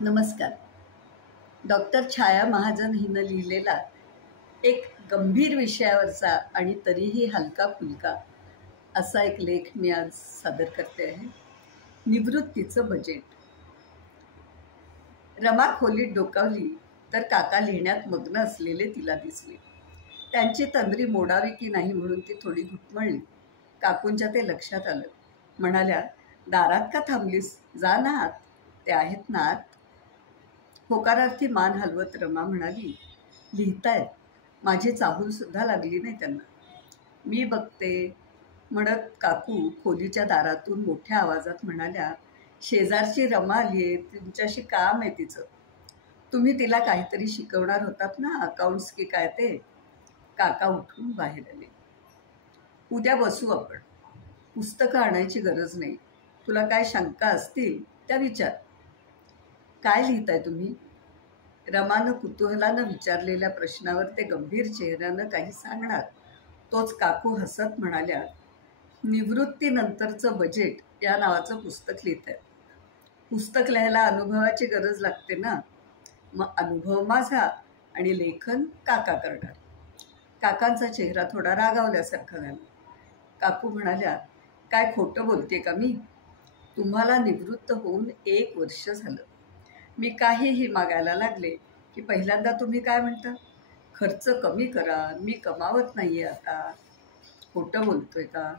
नमस्कार. डॉक्टर छाया महाजन हिनं लिहिलेला एक गंभीर विषयावरचा आणि तरीही हलका फुलका असा एक लेख मी आज सादर करते आहे. निवृत्तीचं बजेट. रमा खोलीत डोकावली तर काका लिहिण्यात मग्न असलेले तिला दिसले. त्यांची तंद्री मोडावी की नाही म्हणून ती थोडी घुटमळली. काकूंच्या ते लक्षात आलं. म्हणाल्या, दारात का थांबलीस? जा ना आत, ते आहेत ना आत. होकारार्थी मान हलवत रमा म्हणाली, लिहितायत. माझी चाहूलसुद्धा लागली नाही त्यांना. मी बघते म्हणत काकू खोलीच्या दारातून मोठ्या आवाजात म्हणाल्या, शेजारची रमा आली आहे, तुमच्याशी काम आहे तिचं. तुम्ही तिला काहीतरी शिकवणार होतात ना, अकाउंट्स की काय ते. काका उठून बाहेर आले. उद्या बसू आपण. पुस्तकं आणायची गरज नाही. तुला काय शंका असतील त्या विचार. काय लिहिताय तुम्ही? रमानं कुतूहलानं विचारलेल्या प्रश्नावर ते गंभीर चेहऱ्यानं काही सांगणार तोच काकू हसत म्हणाल्या, निवृत्तीनंतरचं बजेट या नावाचं पुस्तक लिहित आहे. पुस्तक लिहायला अनुभवाची गरज लागते ना. मग अनुभव माझा आणि लेखन काका करणार. काकांचा चेहरा थोडा रागावल्यासारखा झाला. काकू म्हणाल्या, काय खोटं बोलते का मी? तुम्हाला निवृत्त होऊन 1 वर्ष झालं. मी काहीही मागायला लागले की पहिल्यांदा तुम्ही काय म्हणता? खर्च कमी करा, मी कमावत नाही आहे आता. खोटं बोलतोय का?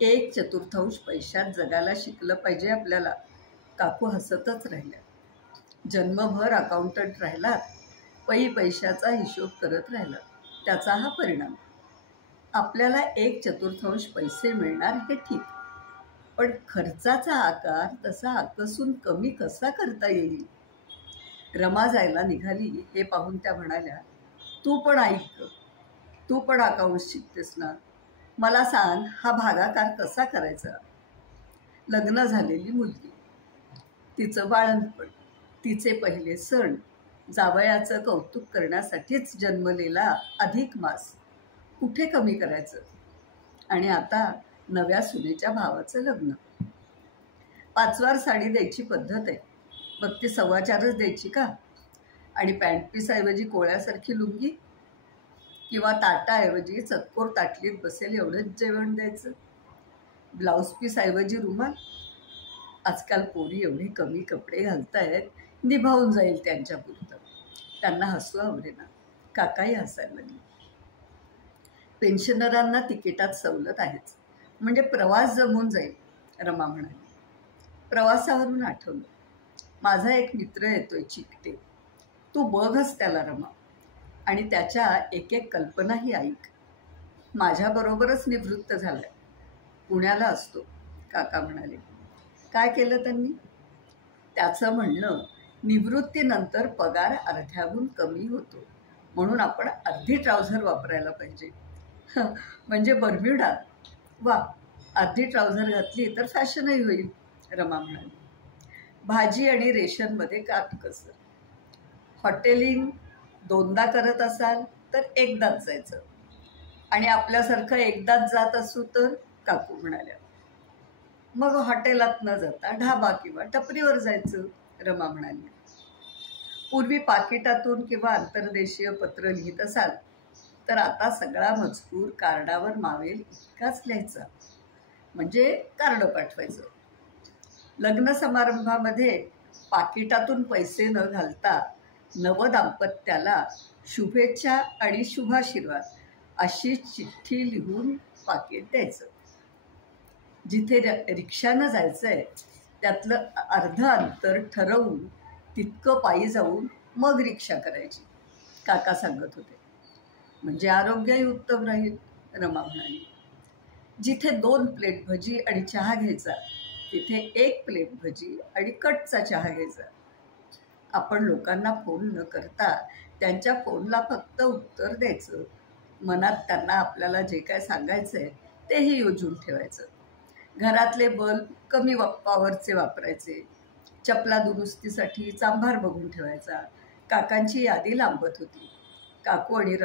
1/4 पैशात जगायला शिकलं पाहिजे आपल्याला. काकू हसतच राहिल्या. जन्मभर अकाउंटंट राहिलात, पैशाचा हिशोब करत राहिला. त्याचा हा परिणाम. आपल्याला 1/4 पैसे मिळणार हे ठीक, पण खर्चाचा आकार तसा आकसून कमी कसा करता येईल? रमा जायला निघाली हे पाहून त्या म्हणाल्या, तू पण ऐक, तू पण अकाउंट्स शिकतेस ना. मला सांग, हा भागाकार कसा करायचा? लग्न झालेली मुलगी, तिचं बाळंतपण, तिचे पहिले सण, जावयाचं कौतुक करण्यासाठीच जन्मलेला अधिक मास, कुठे कमी करायचं? आणि आता नव्या सुनेच्या भावाचं लग्न. 5 वार साडी द्यायची पद्धत आहे. मग ती 4.25 द्यायची का? आणि पॅन्ट पीसऐवजी कोळ्यासारखी लुंगी, किंवा ताटाऐवजी चतकोर ताटलीत बसेल एवढंच जेवण द्यायचं? ब्लाऊज पीसऐवजी रुमाल? आजकाल पोरी एवढे कमी कपडे घालतायत, निभावून जाईल त्यांच्यापुरतं. त्यांना हसू आवरेना. काकाही हसायला लागली. पेन्शनरांना तिकिटात सवलत आहेच, म्हणजे प्रवास जमून जाईल, रमा म्हणाली. प्रवासावरून आठवलं, माझा एक मित्र येतोय चिकटे. तू बघच त्याला रमा, आणि त्याच्या एक कल्पनाही ऐक. माझ्याबरोबरच निवृत्त झालाय, पुण्याला असतो. काका म्हणाले, काय केलं त्यांनी? त्याचं म्हणणं, निवृत्तीनंतर पगार अर्ध्याहून कमी होतो, म्हणून आपण अर्धी ट्राउझर वापरायला पाहिजे. म्हणजे बर्म्युडा. वा, अर्धी ट्राउझर घातली तर फॅशनही होईल, रमा म्हणाली. भाजी आणि रेशनमध्ये काटकसर. हॉटेलिंग 2दा करत असाल तर एकदाच जायचं, आणि आपल्यासारखं एकदाच जात असू तर, काकू म्हणाल्या. मग हॉटेलात न जाता ढाबा किंवा टपरीवर जायचं, रमा म्हणाली. पूर्वी पाकिटातून किंवा आंतरदेशीय पत्र लिहित असाल तर आता सगळा मजकूर कार्डावर मावेल इतकाच लिहायचा, म्हणजे कार्ड पाठवायचं. लग्न समारंभामध्ये पाकिटातून पैसे न घालता नवदाम्पत्याला शुभेच्छा आणि शुभाशीर्वाद अशी चिठ्ठी लिहून पाकिट द्यायचं. जिथे रिक्षानं जायचं आहे त्यातलं अर्ध अंतर ठरवून तितकं पायी जाऊन मग रिक्षा करायची, काका सांगत होते. म्हणजे आरोग्यही उत्तम राहील, रमा म्हणाली. जिथे 2 प्लेट भजी आणि चहा घ्यायचा तिथे 1 प्लेट भजी आणि कटचा चहा घ्यायचा. आपण लोकांना फोन न करता त्यांच्या फोनला फक्त उत्तर द्यायचं. मनात त्यांना आपल्याला जे काय सांगायचं आहे तेही योजून ठेवायचं. घरातले बल्ब कमी पॉवरचे वापरायचे. चपला दुरुस्तीसाठी चांभार बघून ठेवायचा. काकांची यादी लांबत होती. काकू आणि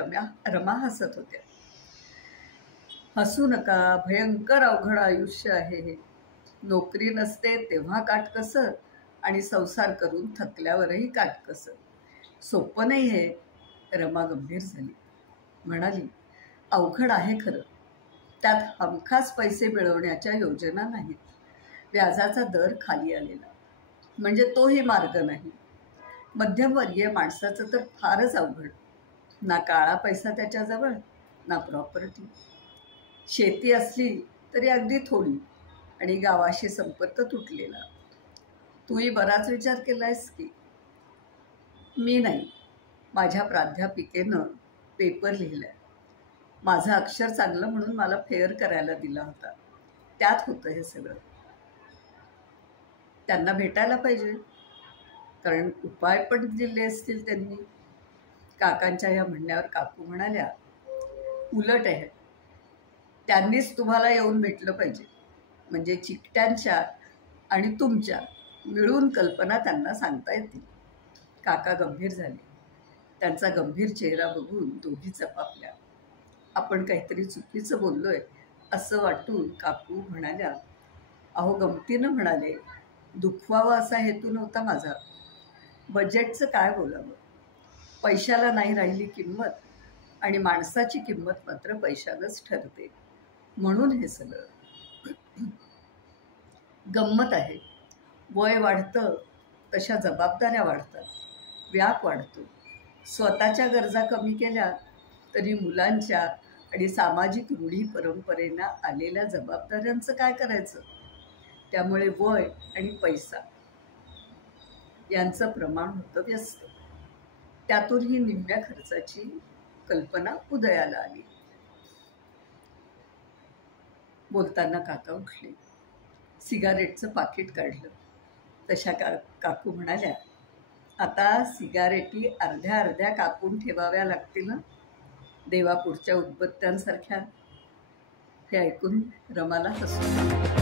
रमा हसत होत्या. हसू नका, भयंकर अवघड आयुष्य आहे हे. नोकरी नसते तेव्हा काटकसर, आणि संसार करून थकल्यावरही काटकसर. सोपं नाही हे. रमा गंभीर झाली, म्हणाली, अवघड आहे खरं. त्यात हमखास पैसे मिळवण्याच्या योजना नाहीत. व्याजाचा दर खाली आलेला, म्हणजे तोही मार्ग नाही. मध्यमवर्गीय माणसाचं तर फारच अवघड. ना काळा पैसा त्याच्याजवळ, ना प्रॉपर्टी. शेती असली तरी अगदी थोडी, आणि गावाशी संपर्क तुटलेला. तूही बराच विचार केलायस की? मी नाही, माझ्या प्राध्यापिकेनं पेपर लिहिलाय. माझं अक्षर चांगलं म्हणून मला फेअर करायला दिला होता. त्यात होतं हे सगळं. त्यांना भेटायला पाहिजे, कारण उपाय पण दिले असतील त्यांनी. काकांच्या या म्हणण्यावर काकू म्हणाल्या, उलट आहे, त्यांनीच तुम्हाला येऊन भेटलं पाहिजे. म्हणजे चिकट्यांच्या आणि तुमच्या मिळून कल्पना त्यांना सांगता येतील. काका गंभीर झाले. त्यांचा गंभीर चेहरा बघून दोघी चपापल्या. आपण काहीतरी चुकीचं बोललोय असं वाटून काकू म्हणाल्या, अहो गमतीनं म्हणाले, दुखवावं असा हेतू नव्हता माझा. बजेटचं काय बोलावं. पैशाला नाही राहिली किंमत, आणि माणसाची किंमत मात्र पैशानंच ठरते. म्हणून हे सगळं. गंमत आहे. वय वाढतं तशा जबाबदाऱ्या वाढतात, व्याप वाढतो. स्वतःच्या गरजा कमी केल्या तरी मुलांच्या आणि सामाजिक रूढी परंपरेनं आलेल्या जबाबदाऱ्यांचं काय करायचं. त्यामुळे वय आणि पैसा यांचं प्रमाण होतं व्यस्त. त्यातून ही निम्म्या खर्चाची कल्पना उदयाला आली. बोलताना काका उठले, सिगारेटचं पाकिट काढलं. तशा काकू म्हणाल्या, आता सिगारेटी अर्ध्या अर्ध्या कापून ठेवाव्या लागतील ना, देवापुढच्या उदबत्त्यांसारख्या. हे ऐकून रमाला हसू